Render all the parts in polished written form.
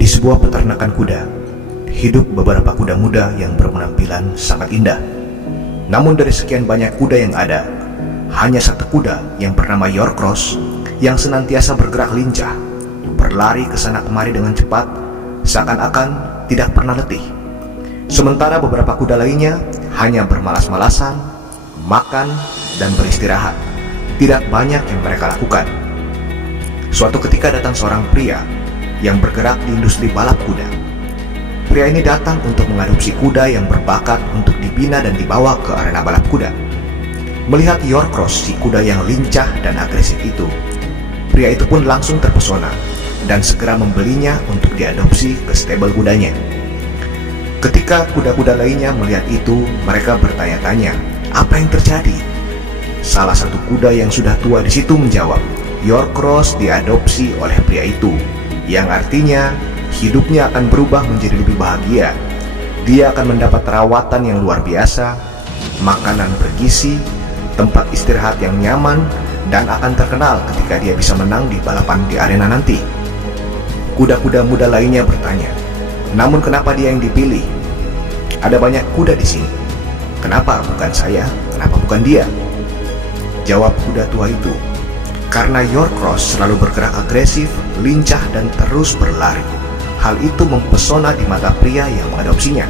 Di sebuah peternakan kuda, hidup beberapa kuda muda yang berpenampilan sangat indah. Namun dari sekian banyak kuda yang ada, hanya satu kuda yang bernama Yorkross yang senantiasa bergerak lincah, berlari ke sana kemari dengan cepat, seakan-akan tidak pernah letih. Sementara beberapa kuda lainnya hanya bermalas-malasan, makan, dan beristirahat. Tidak banyak yang mereka lakukan. Suatu ketika datang seorang pria yang bergerak di industri balap kuda. Pria ini datang untuk mengadopsi kuda yang berbakat untuk dibina dan dibawa ke arena balap kuda. Melihat Yorkross, si kuda yang lincah dan agresif itu, pria itu pun langsung terpesona dan segera membelinya untuk diadopsi ke stable kudanya. Ketika kuda-kuda lainnya melihat itu, mereka bertanya-tanya, apa yang terjadi? Salah satu kuda yang sudah tua di situ menjawab, Yorkross diadopsi oleh pria itu, yang artinya hidupnya akan berubah menjadi lebih bahagia. Dia akan mendapat perawatan yang luar biasa, makanan bergizi, tempat istirahat yang nyaman, dan akan terkenal ketika dia bisa menang di balapan di arena nanti. Kuda-kuda muda lainnya bertanya, namun kenapa dia yang dipilih? Ada banyak kuda di sini. Kenapa bukan saya? Kenapa bukan dia? Jawab kuda tua itu, karena Yorkross selalu bergerak agresif, lincah, dan terus berlari. Hal itu mempesona di mata pria yang mengadopsinya.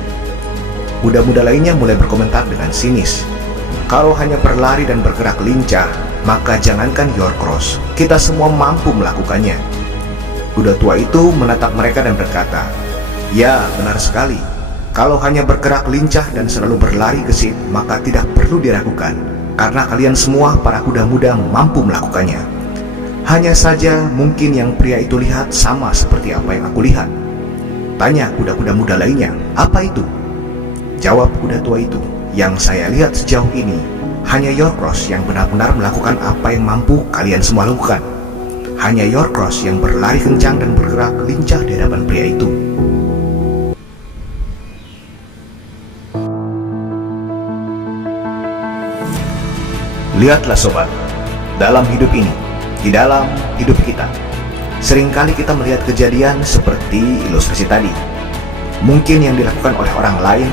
Kuda muda lainnya mulai berkomentar dengan sinis, kalau hanya berlari dan bergerak lincah, maka jangankan Yorkross, kita semua mampu melakukannya. Kuda tua itu menatap mereka dan berkata, ya benar sekali, kalau hanya bergerak lincah dan selalu berlari gesit, maka tidak perlu diragukan, karena kalian semua para kuda muda mampu melakukannya. Hanya saja mungkin yang pria itu lihat sama seperti apa yang aku lihat. Tanya kuda-kuda muda lainnya, apa itu? Jawab kuda tua itu, yang saya lihat sejauh ini hanya Yorkross yang benar-benar melakukan apa yang mampu kalian semua lakukan. Hanya Yorkross yang berlari kencang dan bergerak lincah di hadapan pria itu. Lihatlah sobat, dalam hidup ini, di dalam hidup kita, seringkali kita melihat kejadian seperti ilustrasi tadi. Mungkin yang dilakukan oleh orang lain,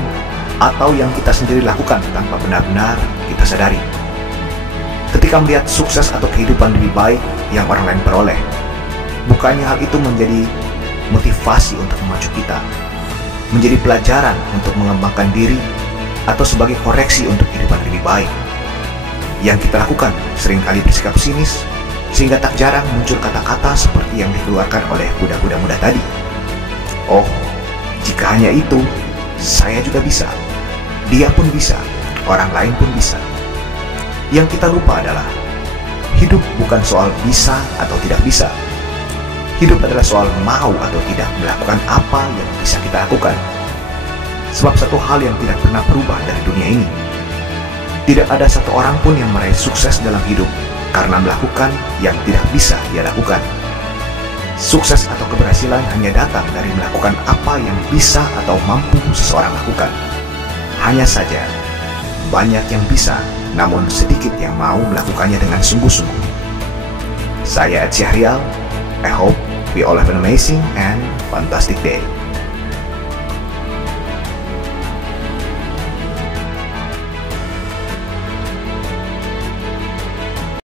atau yang kita sendiri lakukan tanpa benar-benar kita sadari. Ketika melihat sukses atau kehidupan lebih baik yang orang lain peroleh, bukannya hal itu menjadi motivasi untuk memacu kita, menjadi pelajaran untuk mengembangkan diri, atau sebagai koreksi untuk kehidupan lebih baik. Yang kita lakukan seringkali bersikap sinis, sehingga tak jarang muncul kata-kata seperti yang dikeluarkan oleh kuda-kuda muda tadi. Oh, jika hanya itu, saya juga bisa. Dia pun bisa, orang lain pun bisa. Yang kita lupa adalah, hidup bukan soal bisa atau tidak bisa. Hidup adalah soal mau atau tidak melakukan apa yang bisa kita lakukan. Sebab satu hal yang tidak pernah berubah dari dunia ini, tidak ada satu orang pun yang meraih sukses dalam hidup karena melakukan yang tidak bisa dia lakukan. Sukses atau keberhasilan hanya datang dari melakukan apa yang bisa atau mampu seseorang lakukan. Hanya saja, banyak yang bisa, namun sedikit yang mau melakukannya dengan sungguh-sungguh. Saya Ed Syahrial. I hope we all have an amazing and fantastic day.